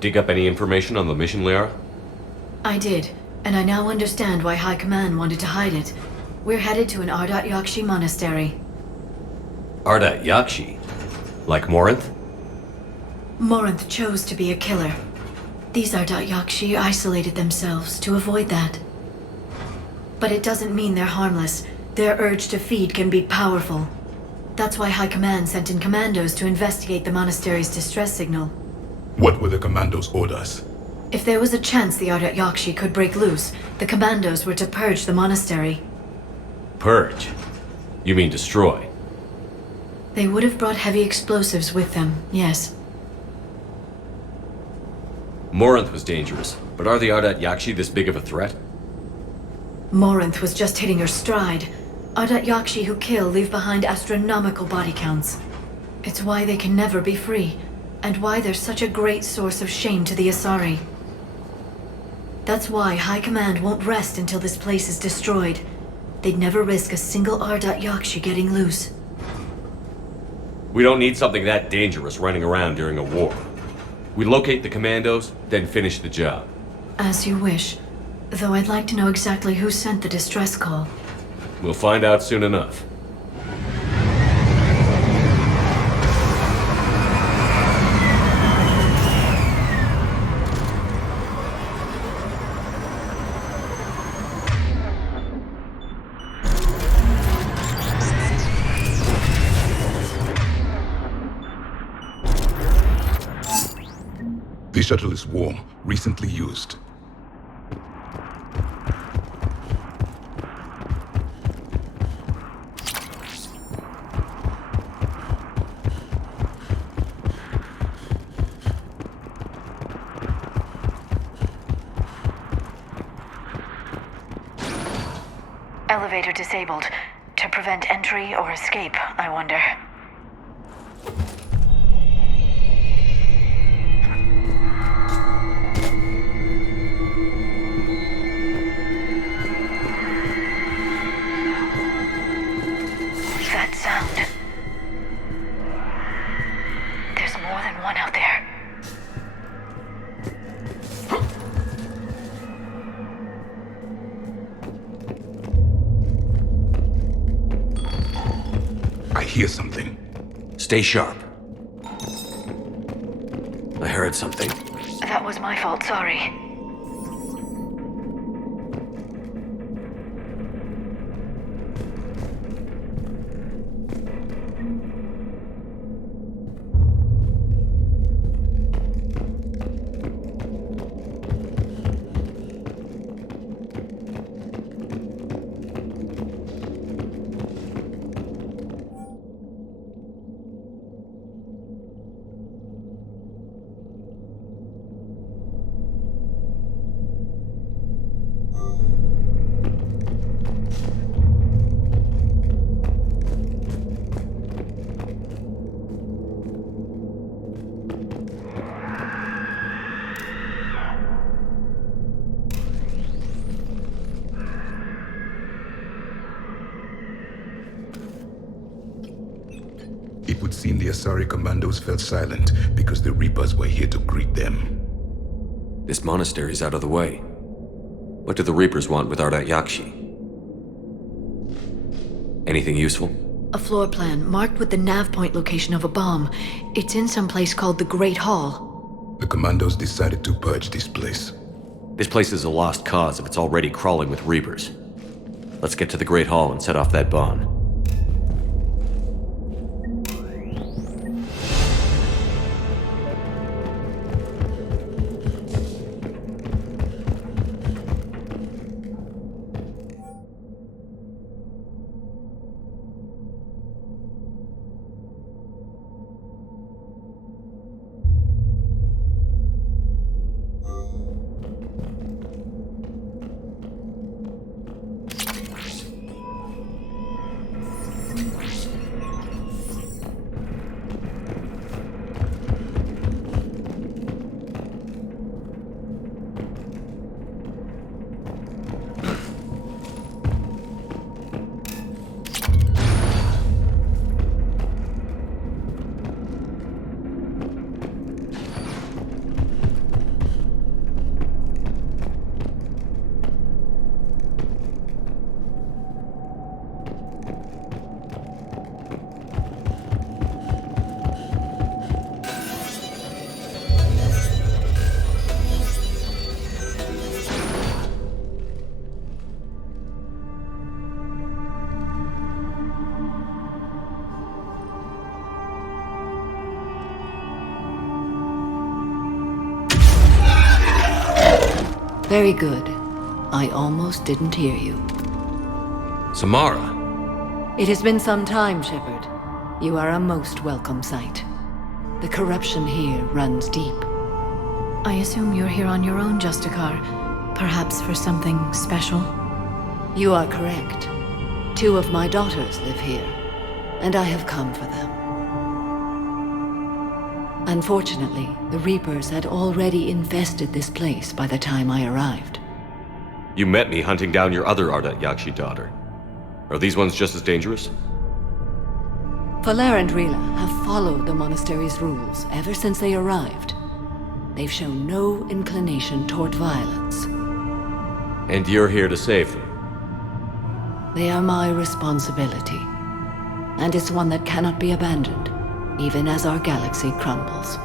Dig up any information on the mission, Liara? I did, and I now understand why High Command wanted to hide it. We're headed to an Ardat-Yakshi Monastery. Ardat-Yakshi? Like Morinth? Morinth chose to be a killer. These Ardat-Yakshi isolated themselves to avoid that. But it doesn't mean they're harmless. Their urge to feed can be powerful. That's why High Command sent in commandos to investigate the monastery's distress signal. What were the commandos' orders? If there was a chance the Ardat-Yakshi could break loose, the commandos were to purge the monastery. Purge? You mean destroy? They would have brought heavy explosives with them, yes. Morinth was dangerous, but are the Ardat-Yakshi this big of a threat? Morinth was just hitting her stride. Ardat-Yakshi who kill leave behind astronomical body counts. It's why they can never be free, and why they're such a great source of shame to the Asari. That's why High Command won't rest until this place is destroyed. They'd never risk a single Ardat-Yakshi getting loose. We don't need something that dangerous running around during a war. We locate the commandos, then finish the job. As you wish. Though I'd like to know exactly who sent the distress call. We'll find out soon enough. The shuttle is warm, recently used. Elevator disabled. To prevent entry or escape, I wonder. That sound. There's more than one out there. I hear something. Stay sharp. I heard something. That was my fault, sorry. It would seem the Asari commandos fell silent because the Reapers were here to greet them. This monastery's out of the way. What do the Reapers want with Ardat-Yakshi? Anything useful? A floor plan marked with the nav point location of a bomb. It's in some place called the Great Hall. The commandos decided to purge this place. This place is a lost cause if it's already crawling with Reapers. Let's get to the Great Hall and set off that bomb. Very good. I almost didn't hear you. Samara. It has been some time, Shepard. You are a most welcome sight. The corruption here runs deep. I assume you're here on your own, Justicar. Perhaps for something special? You are correct. 2 of my daughters live here, and I have come for them. Unfortunately, the Reapers had already infested this place by the time I arrived. You met me hunting down your other Ardat-Yakshi daughter. Are these ones just as dangerous? Valer and Rila have followed the monastery's rules ever since they arrived. They've shown no inclination toward violence. And you're here to save them? They are my responsibility. And it's one that cannot be abandoned, even as our galaxy crumbles.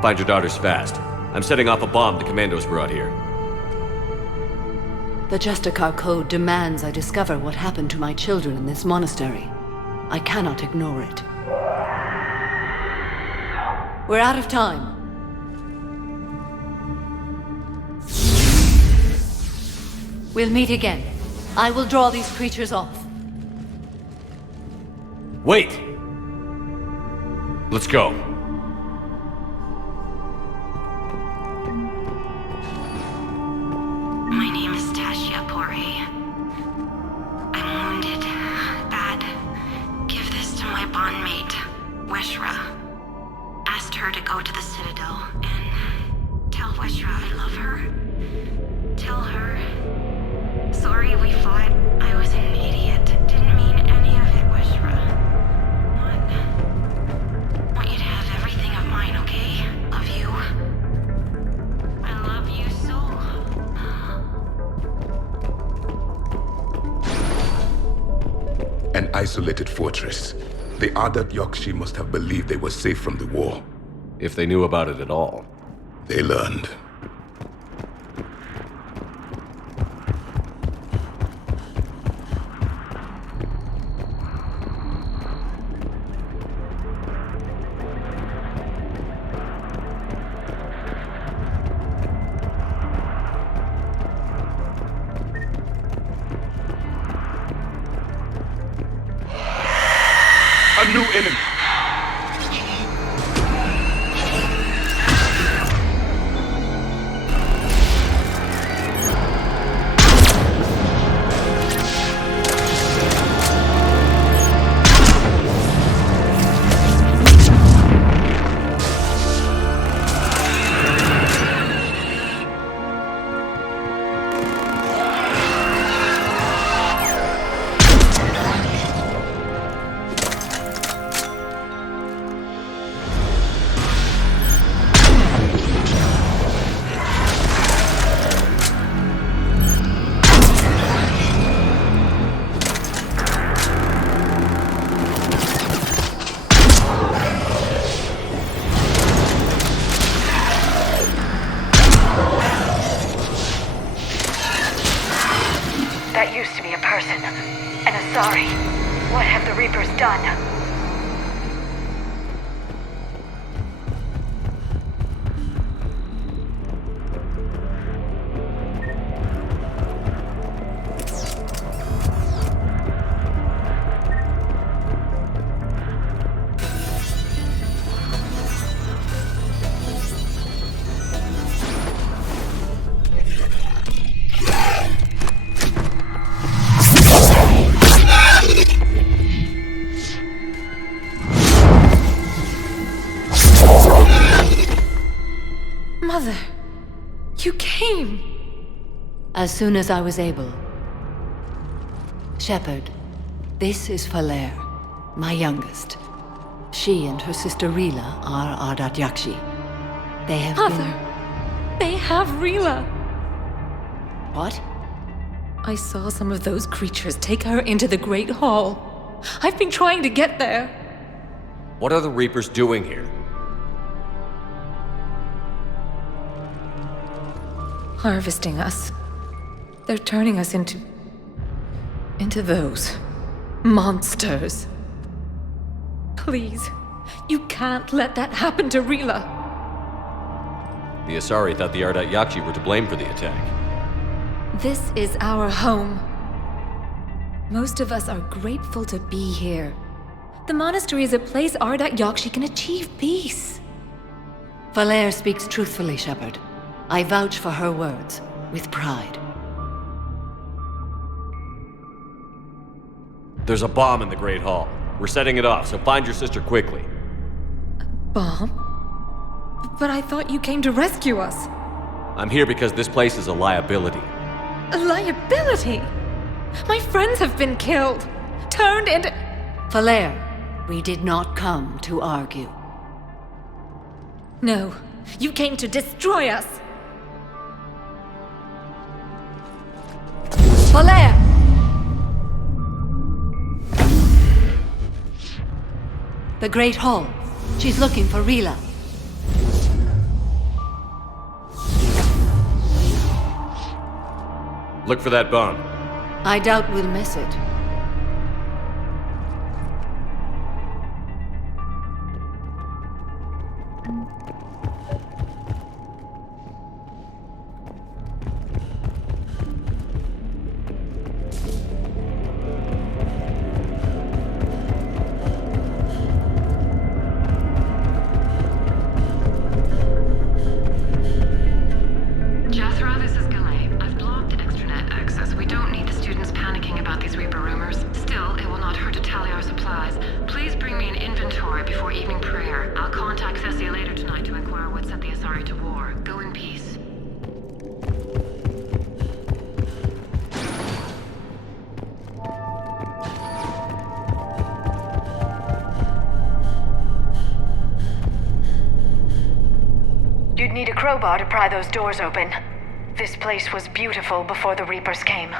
Find your daughters fast. I'm setting off a bomb the commandos brought here. The Justicar Code demands I discover what happened to my children in this monastery. I cannot ignore it. We're out of time. We'll meet again. I will draw these creatures off. Wait! Let's go. My name is Tasha Pore. I'm wounded. Bad. Give this to my bondmate, Weshra. Asked her to go to the Citadel and tell Weshra I love her. Tell her. Sorry we fought. I was an idiot. Didn't mean any of it, Weshra. Want you to have everything of mine, okay? Love you. I love you so. An isolated fortress. The Ardat-Yakshi must have believed they were safe from the war. If they knew about it at all. They learned. A new enemy! That used to be a person. An Asari. What have the Reapers done? Mother, you came! As soon as I was able. Shepard, this is Valer, my youngest. She and her sister Rila are Ardat-Yakshi. They have Mother, they have Rila. What? I saw some of those creatures take her into the Great Hall. I've been trying to get there. What are the Reapers doing here? Harvesting us. They're turning us into those monsters. Please, you can't let that happen to Rila. The Asari thought the Ardat-Yakshi were to blame for the attack. This is our home. Most of us are grateful to be here. The monastery is a place Ardat-Yakshi can achieve peace. Valere speaks truthfully, Shepard. I vouch for her words, with pride. There's a bomb in the Great Hall. We're setting it off, so find your sister quickly. Bomb? But I thought you came to rescue us. I'm here because this place is a liability. A liability? My friends have been killed. Turned into... Valere, we did not come to argue. No, you came to destroy us. Valere! The Great Hall. She's looking for Rila. Look for that bomb. I doubt we'll miss it. Jethro, this is Galay. I've blocked extranet access. We don't need the students panicking about these Reaper rumors. Still, it will not hurt to tally our supplies. Please bring me an inventory before evening prayer. I'll contact Cessia later tonight to inquire what set the Asari to war. Go in peace. You'd need a crowbar to pry those doors open. This place was beautiful before the Reapers came.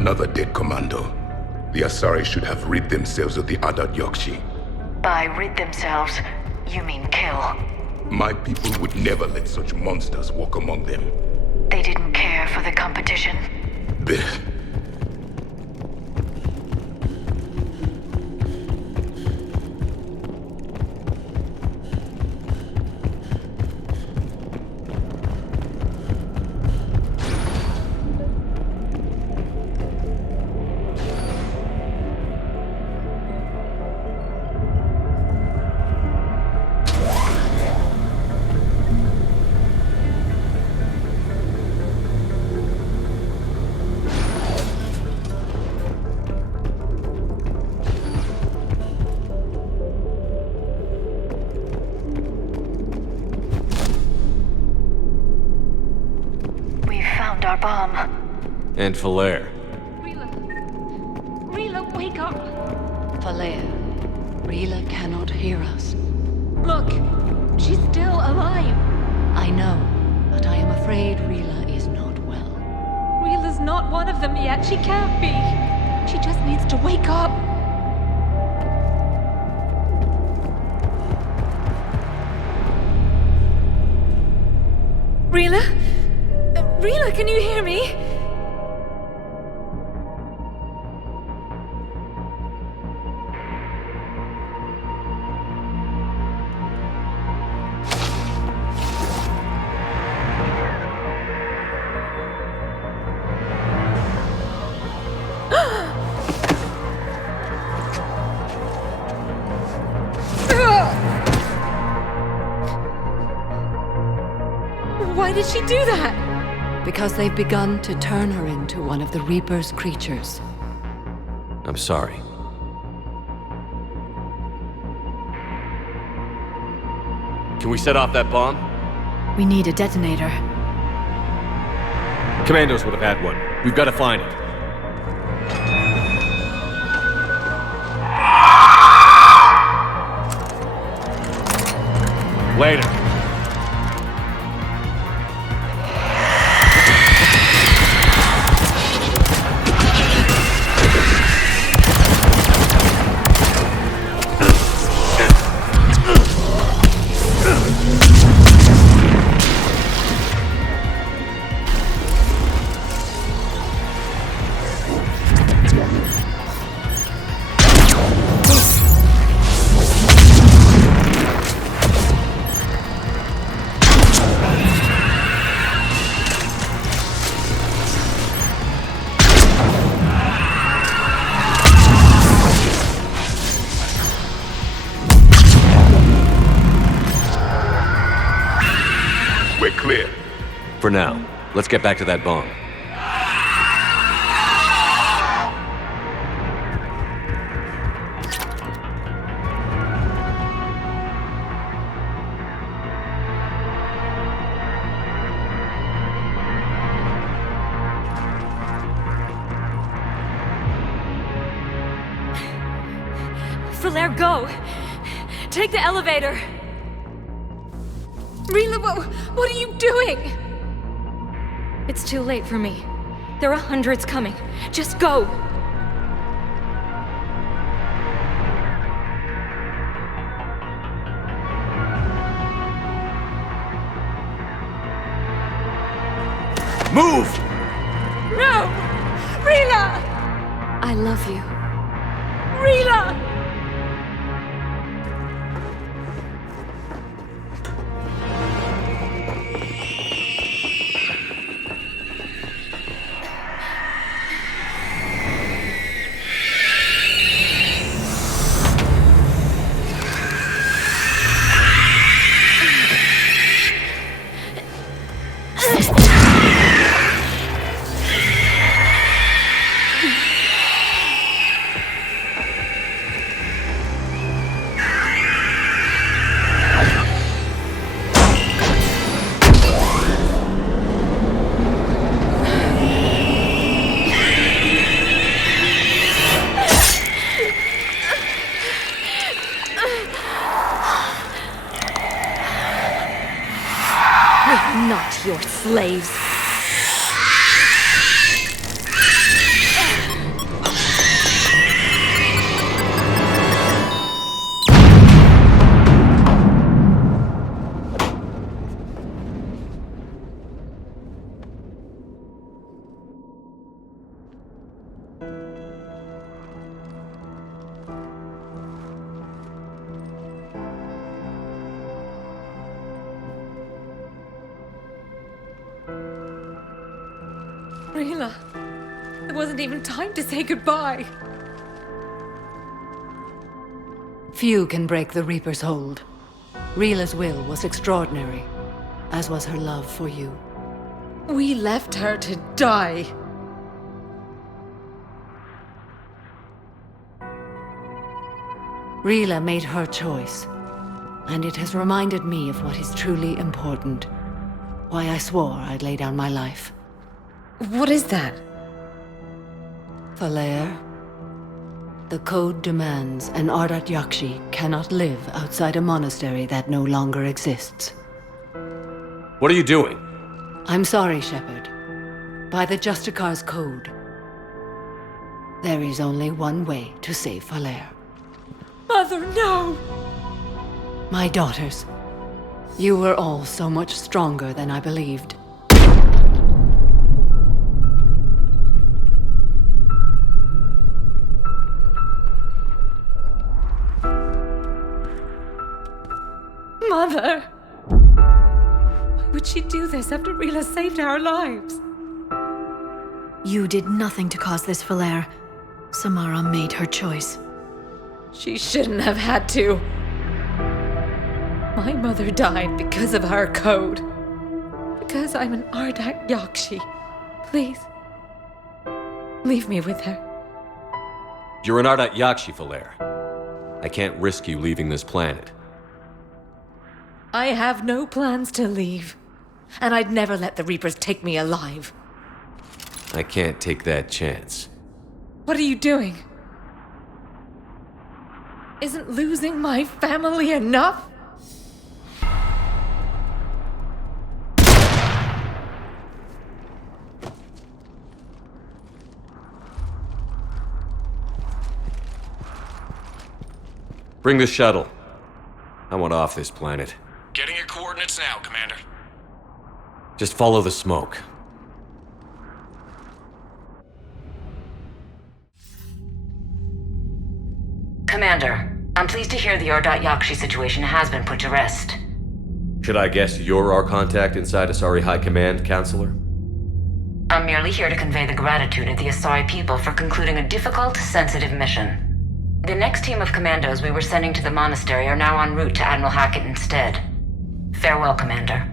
Another dead commando. The Asari should have rid themselves of the Ardat-Yakshi. By rid themselves, you mean kill. My people would never let such monsters walk among them. They didn't care for the competition. Blech. Our bomb. And Falair. Rila, wake up! Falair, Rila cannot hear us. Look, she's still alive. I know, but I am afraid Rila is not well. Rila's not one of them yet. She can't be. She just needs to wake up. Rila? Rila, can you hear me? Why did she do that? Because they've begun to turn her into one of the Reaper's creatures. I'm sorry. Can we set off that bomb? We need a detonator. Commandos would have had one. We've got to find it. Later. We're clear. For now, let's get back to that bomb. Falair, go! Take the elevator! Rila, what are you doing? It's too late for me. There are hundreds coming. Just go! Move! No! Rila! I love you. Rila! Not your slaves. Rila, there wasn't even time to say goodbye. Few can break the Reaper's hold. Rila's will was extraordinary, as was her love for you. We left her to die. Rila made her choice, and it has reminded me of what is truly important. Why I swore I'd lay down my life. What is that? Valair, the code demands an Ardat-Yakshi cannot live outside a monastery that no longer exists. What are you doing? I'm sorry, Shepard. By the Justicar's code, there is only one way to save Valair. Mother, no! My daughters, you were all so much stronger than I believed. Mother! Why would she do this after Rila saved our lives? You did nothing to cause this, Valair. Samara made her choice. She shouldn't have had to. My mother died because of her code. Because I'm an Ardat-Yakshi. Please. Leave me with her. You're an Ardat-Yakshi, Valair. I can't risk you leaving this planet. I have no plans to leave. And I'd never let the Reapers take me alive. I can't take that chance. What are you doing? Isn't losing my family enough? Bring the shuttle. I want off this planet. Getting your coordinates now, Commander. Just follow the smoke. Commander, I'm pleased to hear the Ardat-Yakshi situation has been put to rest. Should I guess you're our contact inside Asari High Command, Counselor? I'm merely here to convey the gratitude of the Asari people for concluding a difficult, sensitive mission. The next team of commandos we were sending to the monastery are now en route to Admiral Hackett instead. Farewell, Commander.